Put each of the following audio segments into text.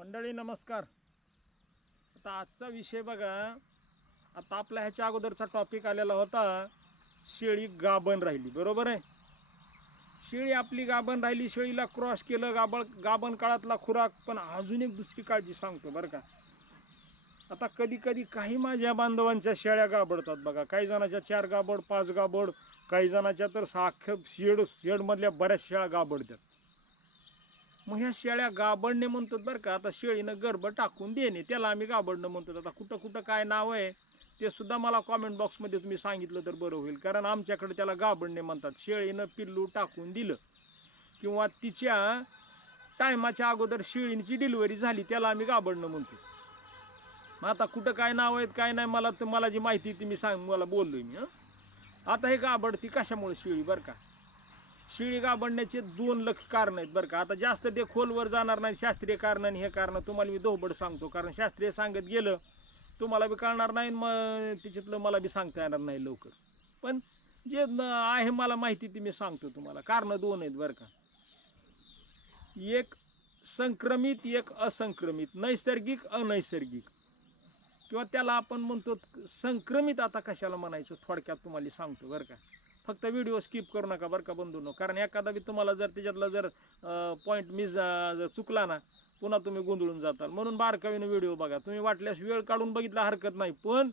मंडळी नमस्कार. आता आजचा विषय बघा. आता आपल्या ह्याच्या अगोदरचा टॉपिक आलेला होता शेळी गाभण राहिली. बरोबर आहे? शेळी आपली गाभण राहिली शेळीला क्रॉस केलं गाबळ गाभण काळातला खुराक. पण अजून एक दुसरी काळजी सांगतो बरं का. आता कधी कधी काही माझ्या बांधवांच्या शेळ्या गाबडतात बघा. काही जणाच्या चार गाबड पाच गाबड काही जणाच्या तर साख्य शेड शेडमधल्या बऱ्याच शेळ्या गाबडतात. मग ह्या शेळ्या गाबडणे म्हणतात बरं का. आता शेळीनं गर्भ टाकून देणे. त्याला आम्ही गाबडणं म्हणतो. आता कुठं कुठं काय नाव आहे ते सुद्धा मला कॉमेंट बॉक्समध्ये तुम्ही सांगितलं तर बरं होईल. कारण आमच्याकडे त्याला गाबडणे म्हणतात. शेळीनं पिल्लू टाकून दिलं. किंवा तिच्या टायमाच्या अगोदर शेळींची डिलिव्हरी झाली त्याला आम्ही गाबडणं म्हणतो. मग आता कुठं काय नाव आहेत काय नाही मला तर मला जी माहिती ती मी सांग मला बोललो मी हं. आता हे गाबडती कशामुळे शेळी बरं का? शिळी गाबडण्याचे दोन लक्ष कारण आहेत बरं का. आता जास्त ते खोलवर जाणार नाही शास्त्रीय कारण आणि हे कारण तुम्हाला मी दोहबड सांगतो. कारण शास्त्रीय सांगत गेलं तुम्हाला बी कळणार नाही मग तिच्यातलं मला बी सांगता येणार नाही लवकर. पण जे आहे मला माहिती ती मी सांगतो तुम्हाला. कारणं दोन आहेत बरं का. एक संक्रमित एक असंक्रमित. नैसर्गिक अनैसर्गिक. किंवा त्याला आपण म्हणतो संक्रमित आता कशाला म्हणायचं? थोडक्यात तुम्हाला सांगतो बरं का. फक्त व्हिडिओ स्किप करू नका बरं का बंधूंनो. कारण एखादा बी तुम्हाला जर त्याच्यातला जर पॉईंट मिस जर चुकला ना पुन्हा तुम्ही गोंधळून जाताल. म्हणून बारकावीनं व्हिडिओ बघा. तुम्ही वाटल्यास वेळ काढून बघितला हरकत नाही. पण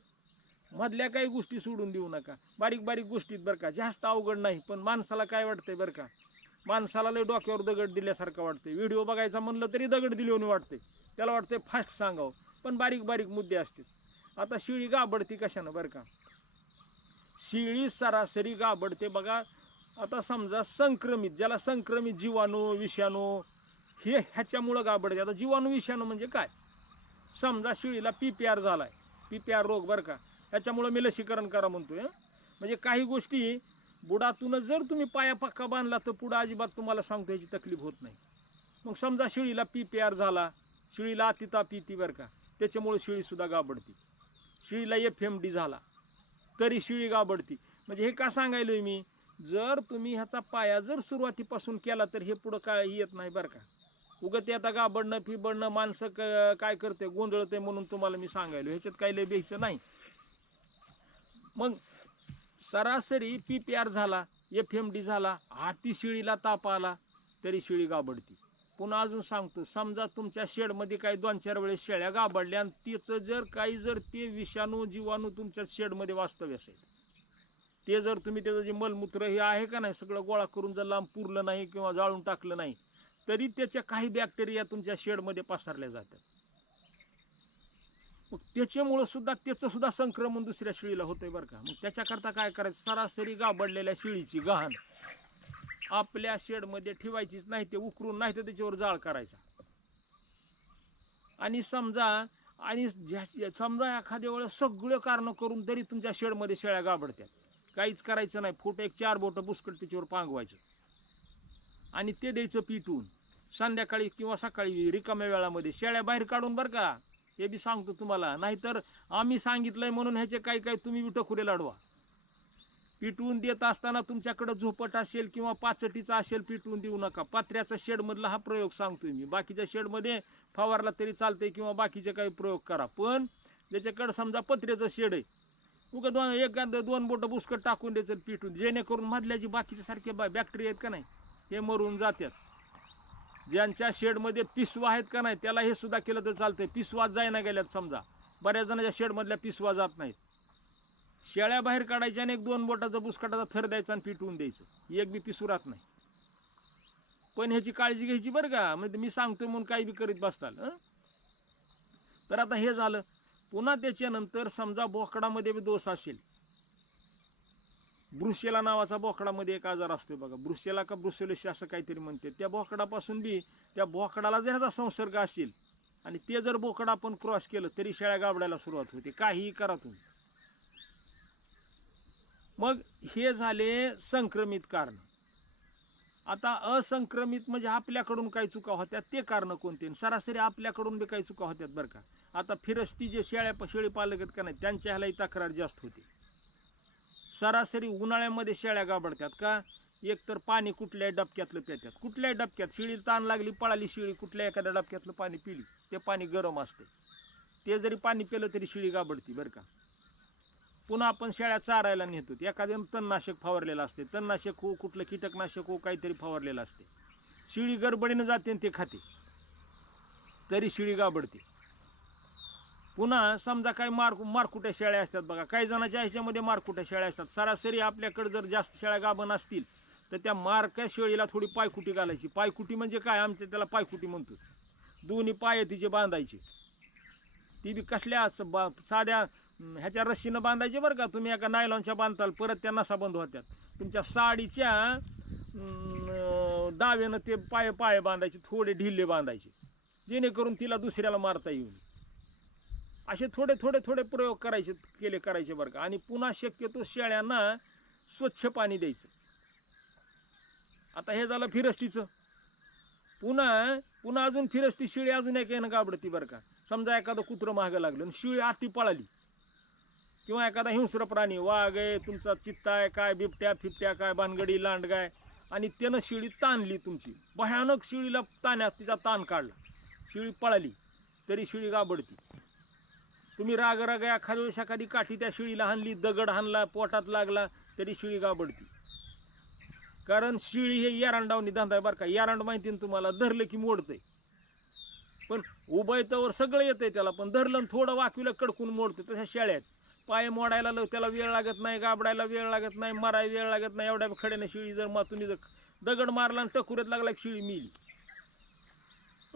मधल्या काही गोष्टी सोडून देऊ नका. बारीक बारीक गोष्टीत बरं का जास्त अवघड नाही. पण माणसाला काय वाटतंय बरं का? माणसाला लय डोक्यावर दगड दिल्यासारखं वाटतंय. व्हिडिओ बघायचा म्हणलं तरी दगड दिल्याने वाटते त्याला वाटतंय फास्ट सांगावं. पण बारीक बारीक मुद्दे असतील. आता शिळी गाबडती कशानं बरं का? शिळी सरासरी गाबडते बघा. आता समजा संक्रमित ज्याला संक्रमित जीवाणू विषाणू हे ह्याच्यामुळं गाबडते. आता जीवाणू विषाणू म्हणजे काय? समजा शिळीला पी पी आर झाला आहे पी पी आर रोग बरं का? त्याच्यामुळं मी लसीकरण करा म्हणतोय म्हणजे काही गोष्टी बुडातूनच जर तुम्ही पाया पक्का बांधला तर पुढं अजिबात तुम्हाला सांगतो याची तकलीफ होत नाही. मग समजा शिळीला पी पी आर झाला शिळीला अतिताप येते बरं का? त्याच्यामुळं शिळीसुद्धा गाबडते. शिळीला एफ एम डी झाला. तरी शिळी गाबडती. म्हणजे हे का सांगायलोय मी? जर तुम्ही ह्याचा पाया जर सुरुवातीपासून केला तर हे पुढं काय येत नाही बरं का. उगं ते आता गाबडणं फिबडणं माणसं क काय करते गोंधळते म्हणून तुम्हाला मी सांगायलो ह्याच्यात काही लय बेचं नाही. मग सरासरी पी पी आर झाला एफ एम डी झाला हाती शिळीला ताप आला तरी शिळी गाबडती. पुन्हा अजून सांगतो समजा तुमच्या शेडमध्ये काही दोन चार वेळेस शेळ्या गाबडल्या आणि तिचं जर काही जर ते विषाणू जीवाणू तुमच्या शेडमध्ये वास्तव्य असेल ते जर तुम्ही त्याचं जे मलमूत्र हे आहे का नाही सगळं गोळा करून जर लांब पुरलं नाही किंवा जाळून टाकलं नाही तरी त्याच्या काही बॅक्टेरिया तुमच्या शेडमध्ये पसरल्या जातात. मग त्याच्यामुळं सुद्धा त्याचं सुद्धा संक्रमण दुसऱ्या शेळीला होतंय बरं का. मग त्याच्याकरता काय करायचं? सरासरी गाबडलेल्या शेळीची गहाण. आपल्या शेडमध्ये ठेवायचीच नाही ते उकरून नाही तर त्याच्यावर जाळ करायचा. आणि समजा आणि समजा एखाद्या वेळेस सगळं कारण करून तरी तुमच्या शेडमध्ये शेळ्या गाबडत्यात. काहीच करायचं नाही फुट एक चार बोटं बुसकट त्याच्यावर पांगवायचं. आणि ते द्यायचं पिटून. संध्याकाळी किंवा सकाळी रिकाम्या वेळामध्ये शेळ्या बाहेर काढून बरं का हे बी सांगतो तुम्हाला. नाहीतर आम्ही सांगितलंय म्हणून ह्याचे काही काही तुम्ही विटखुरे लढवा पिटवून देत असताना तुमच्याकडं झोपट असेल किंवा पाचटीचा असेल पिटवून देऊ नका. पात्र्याचा शेडमधला हा प्रयोग सांगतोय मी. बाकीच्या शेडमध्ये फवारला तरी चालतंय किंवा बाकीचे काही प्रयोग करा. पण ज्याच्याकडं समजा पत्र्याचं शेड आहे उगा दोन एक दोन बोटं बुसकट टाकून द्यायचं पिटून जेणेकरून मधल्या जी बाकीच्या सारखे बॅक्टेरिया आहेत का नाही हे मरून जातात ज्यांच्या शेडमध्ये पिसवा आहेत का नाही त्याला हे सुद्धा केलं तर चालतंय. पिसवा जायना गेल्यात समजा. बऱ्याच जणांच्या शेडमधल्या पिसवा जात नाहीत. शेळ्या बाहेर काढायच्या आणि एक दोन बोटाचा बुसकाटाचा थर द्यायचा आणि पिटवून द्यायचं. एक बी पिसू नाही. पण ह्याची काळजी घ्यायची बरं का. म्हणजे मी सांगतो म्हणून काही बी करीत बसताल तर आता हे झालं. पुन्हा त्याच्यानंतर समजा बोकडामध्ये बी दोष असेल. ब्रुसेला नावाचा बोकडामध्ये एक आजार असतो बघा. ब्रुसेला का ब्रुसेलिश असं काहीतरी म्हणते. त्या बोकडापासून बी त्या बोकडाला जर ह्याचा संसर्ग असेल आणि ते जर बोकड आपण क्रॉस केलं तरी शेळ्या गाबडायला सुरुवात होते. काहीही करा तुम्ही. मग हे झाले संक्रमित कारण. आता असंक्रमित म्हणजे आपल्याकडून काही चुका होत्या ते कारण कोणते? सरासरी आपल्याकडून बी काही चुका होत्यात बरं का. आता फिरस्ती जे शेळ्या शेळी पालक आहेत का नाही त्यांच्या ह्यालाही तक्रार जास्त होती. सरासरी उन्हाळ्यामध्ये शेळ्या गाबडतात का? एक तर पाणी कुठल्याही डबक्यातलं प्याच्यात कुठल्याही डबक्यात शिळी ताण लागली पळाली शिळी कुठल्या एखाद्या डबक्यातलं पाणी पिली ते पाणी गरम असते. ते जरी पाणी पिलं तरी शिळी गाबडती बरं का. पुन्हा आपण शेळ्या चारायला नेतो. एखाद्यानं तणनाशक फवारलेलं असते. तणनाशक हो कुठलं कीटकनाशक हो काहीतरी फवारलेलं असते. शिळी गडबडीनं जाते आणि ते खाते. तरी शिळी गाबडते. पुन्हा समजा काही मार मारकुट्या शेळ्या असतात बघा. काही जणांच्या ह्याच्यामध्ये मारकुट्या शेळ्या असतात. सरासरी आपल्याकडे जर जास्त शेळ्या गाभण असतील तर त्या मारक्या शेळीला थोडी पायकुटी घालायची. पायकुटी म्हणजे काय? आमच्या त्याला पायकुटी म्हणतो. दोन्ही पाय तिचे बांधायचे. ती बी कसल्या स- बा साध्या ह्याच्या रस्सीनं बांधायचे बरं का? तुम्ही एका नायलॉनच्या बांधताल परत त्या नसा बंद होत्यात. तुमच्या साडीच्या अं, डाव्यानं ते पाय पाय बांधायचे थोडे ढिल्ले बांधायचे. जेणेकरून तिला दुसऱ्याला मारता येईल असे थोडे थोडे थोडे प्रयोग करायचे केले करायचे बरं का? आणि पुन्हा शक्यतो शेळ्यांना स्वच्छ पाणी द्यायचं. आता हे झालं फिरस्तीचं. पुन्हा पुन्हा अजून फिरस्ती शिळी अजून एक येणं गाबडती बरं का. समजा एखादं कुत्रं मागं लागलं आणि शिळी आती पळाली. किंवा एखादा हिंस्र प्राणी वाघ आहे तुमचा चित्ता आहे काय बिबट्या फिबट्या काय भानगडी लांडगाय आणि त्यानं शिळी ताणली तुमची. भयानक शिळीला ताण्यास तिचा ताण काढला. शिळी पळाली तरी शिळी गाबडती. तुम्ही राग राग एखाद्या वेळेस एखादी काठी त्या शिळीला हाणली दगड हाणला पोटात लागला तरी शिळी गाबडती. कारण शिळी हे यारांडावनी धंदा आहे बरं का. यारांड माहिती ना तुम्हाला? धरलं की मोडतंय. पण उभयतावर सगळं येतंय त्याला पण धरलं थोडं वाकविलं कडकून मोडतं तशा शेळ्या आहेत. पाय मोडायला लव त्याला वेळ लागत नाही गाबडायला वेळ लागत नाही मराय वेळ लागत नाही. एवढ्या खड्याने शिळी जर मातून जर दगड मारला आणि टकुऱ्यात लागला की शिळी मिली.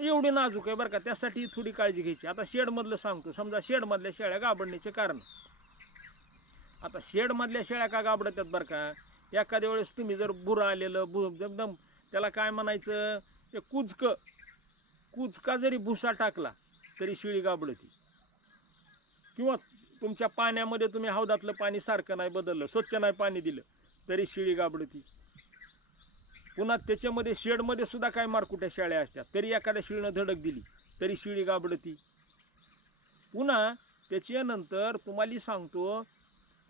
एवढी नाजूक आहे बरं का. त्यासाठी थोडी काळजी घ्यायची. आता शेडमधलं सांगतो. समजा शेडमधल्या शेळ्या गाबडण्याचे कारण. आता शेडमधल्या शेळ्या का गाबडतात बरं का? एखाद्या वेळेस तुम्ही जर बुरं आलेलं बु एकदम त्याला काय म्हणायचं ते कुजकं कुचका जरी भुसा टाकला तरी शिळी गाबडती. किंवा तुमच्या पाण्यामध्ये तुम्ही हौदातलं पाणी सारखं नाही बदललं स्वच्छ नाही पाणी दिलं तरी शिळी गाबडती. पुन्हा त्याच्यामध्ये शेडमध्ये सुद्धा काय मारकुट्या शाळ्या असतात तरी एखाद्या शिळीनं धडक दिली तरी शिळी गाबडती. पुन्हा त्याच्यानंतर तुम्हाला सांगतो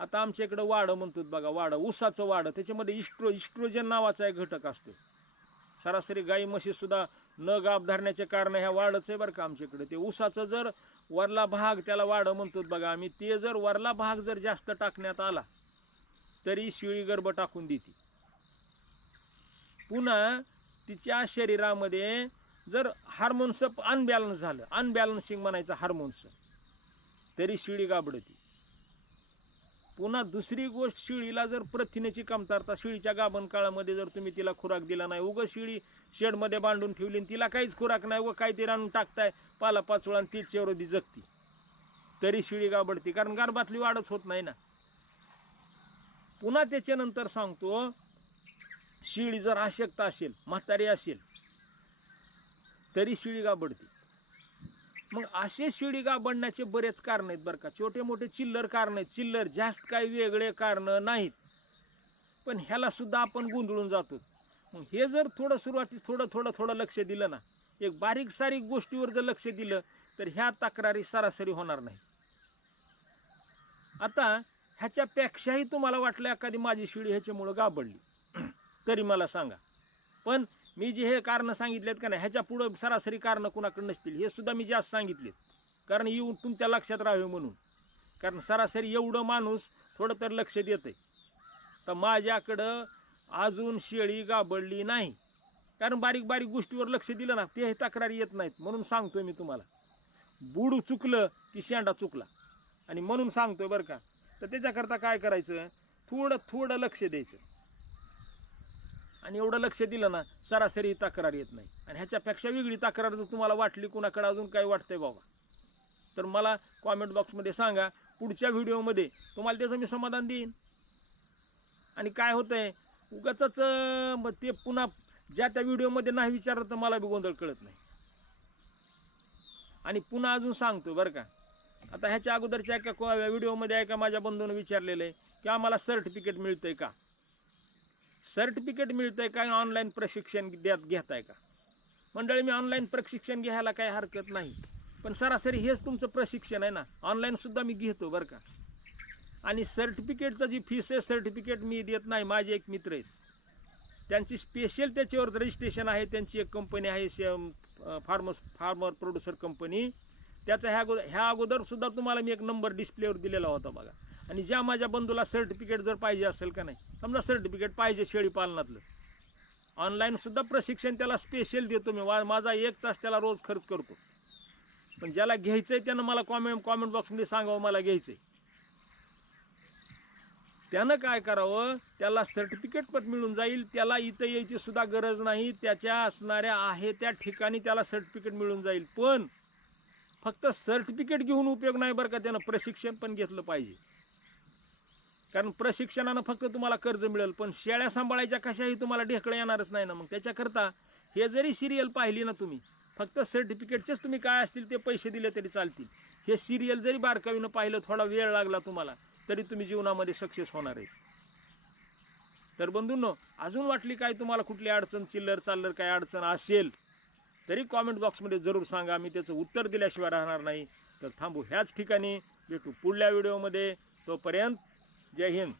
आता आमच्या इकडं वाडं म्हणतात बघा वाडं ऊसाचं वाडं. त्याच्यामध्ये इस्ट्रो इस्ट्रोजन नावाचा एक घटक असतो सरासरी गाई म्हशी सुद्धा न गाब धरण्याचे कारण ह्या वाढच आहे बरं का आमच्याकडे ते ऊसाचं जर वरला भाग त्याला वाडं म्हणतो बघा आम्ही ते जर वरला भाग जर जास्त टाकण्यात आला तरी शिळी गर्भ टाकून देते. पुन्हा तिच्या शरीरामध्ये जर हार्मोन्स अनबॅलन्स झालं अनबॅलन्सिंग म्हणायचं हार्मोन्स तरी शिळी गाबडती. पुन्हा दुसरी गोष्ट शिळीला जर प्रथिनेची कमतरता शिळीच्या गाभण काळामध्ये जर तुम्ही तिला खुराक दिला नाही उगं शिळी शेडमध्ये बांधून ठेवली आणि तिला काहीच खुराक नाही व काहीतरी आणून टाकताय पाला पाचोळा आणि तीच चेवरोधी जगती. तरी शिळी गाबडती कारण गर्भातली वाढच होत नाही ना. पुन्हा त्याच्यानंतर सांगतो शिळी जर अशक्त असेल म्हातारी असेल तरी शिळी गाबडती. मग असे शिडी गाबडण्याचे बरेच कारण आहेत बरं का. छोटे मोठे चिल्लर कारण आहेत. चिल्लर जास्त काही वेगळे कारणं नाहीत. पण ह्याला सुद्धा आपण गोंधळून जातो. मग हे जर थोडं सुरुवाती थोडं थोडं थोडं लक्ष दिलं ना एक बारीक सारीक गोष्टीवर जर लक्ष दिलं तर ह्या तक्रारी सरासरी होणार नाही. आता ह्याच्यापेक्षाही तुम्हाला वाटलं एखादी माझी शिडी ह्याच्यामुळं गाबडली. तरी मला सांगा. पण मी जे हे कारणं सांगितलेत का नाही ह्याच्या पुढं सरासरी कारणं कुणाकडे नसतील हे सुद्धा मी जास्त सांगितलेत. कारण येऊन तुमच्या लक्षात राहावे म्हणून. कारण सरासरी एवढं माणूस थोडं तर लक्ष देत आहे तर माझ्याकडं अजून शेळी गाबडली नाही. कारण बारीक बारीक गोष्टीवर लक्ष दिलं ना ते तक्रारी येत नाहीत म्हणून सांगतोय मी तुम्हाला. बुडू चुकलं की शेंडा चुकला. आणि म्हणून सांगतोय बरं का तर त्याच्याकरता काय करायचं? थोडं थोडं लक्ष द्यायचं. आणि एवढं लक्ष दिलं ना सरासरी ही तक्रार येत नाही. आणि ह्याच्यापेक्षा वेगळी तक्रार जर तुम्हाला वाटली कुणाकडे अजून काय वाटतंय बाबा तर मला कॉमेंट बॉक्समध्ये सांगा. पुढच्या व्हिडिओमध्ये तुम्हाला त्याचं मी समाधान देईन. आणि काय होतंय उगाच ते पुन्हा ज्या त्या व्हिडिओमध्ये नाही विचारलं तर मला बी गोंधळ कळत नाही. आणि पुन्हा अजून सांगतो बरं का आता ह्याच्या अगोदरच्या एका व्हिडिओमध्ये एका माझ्या बंधूनं विचारलेलं आहे की आम्हाला सर्टिफिकेट मिळतं आहे का? सर्टिफिकेट मिळतंय का ऑनलाईन प्रशिक्षण द्यात घेताय का? मंडळी मी ऑनलाईन प्रशिक्षण घ्यायला काही हरकत नाही. पण सरासरी हेच तुमचं प्रशिक्षण आहे ना? ऑनलाईनसुद्धा मी घेतो बरं का. आणि सर्टिफिकेटचं जी फीस आहे सर्टिफिकेट मी देत नाही. माझे एक मित्र आहेत. त्यांची स्पेशल त्याच्यावर रजिस्ट्रेशन आहे. त्यांची एक कंपनी आहे फार्मस फार्मर प्रोड्युसर कंपनी त्याचा ह्या अगोदर ह्या अगोदरसुद्धा तुम्हाला मी एक नंबर डिस्प्लेवर दिलेला होता बघा. आणि ज्या माझ्या बंधूला सर्टिफिकेट जर पाहिजे असेल का नाही समजा सर्टिफिकेट पाहिजे शेळी पालनातलं. ऑनलाईनसुद्धा प्रशिक्षण त्याला स्पेशल देतो मी. वा- माझा एक तास त्याला रोज खर्च करतो. पण ज्याला घ्यायचं आहे त्यानं मला कॉमेंट कॉमेंट बॉक्समध्ये सांगावं मला घ्यायचं आहे त्यानं काय करावं? त्याला सर्टिफिकेट पण मिळून जाईल. त्याला इथं यायची सुद्धा गरज नाही. त्याच्या असणाऱ्या आहे त्या ठिकाणी त्याला सर्टिफिकेट मिळून जाईल. पण फक्त सर्टिफिकेट घेऊन उपयोग नाही बरं का त्यानं. प्रशिक्षण पण घेतलं पाहिजे. कारण प्रशिक्षणानं फक्त तुम्हाला कर्ज मिळेल पण शेळ्या सांभाळायच्या कशाही तुम्हाला ढेकळं येणारच नाही ना मग. त्याच्याकरता हे जरी सिरियल पाहिली ना तुम्ही फक्त सर्टिफिकेटचेच तुम्ही काय असतील ते पैसे दिले तरी चालतील. हे सिरियल जरी बारकावीनं पाहिलं थोडा वेळ लागला तुम्हाला तरी तुम्ही जीवनामध्ये सक्सेस होणार आहे. तर बंधूंनो अजून वाटली काय तुम्हाला कुठली अडचण चिल्लर चाललर काय अडचण असेल तरी कॉमेंट बॉक्समध्ये जरूर सांगा. मी त्याचं उत्तर दिल्याशिवाय राहणार नाही. तर थांबू ह्याच ठिकाणी भेटू पुढल्या व्हिडिओमध्ये तोपर्यंत जय हिंद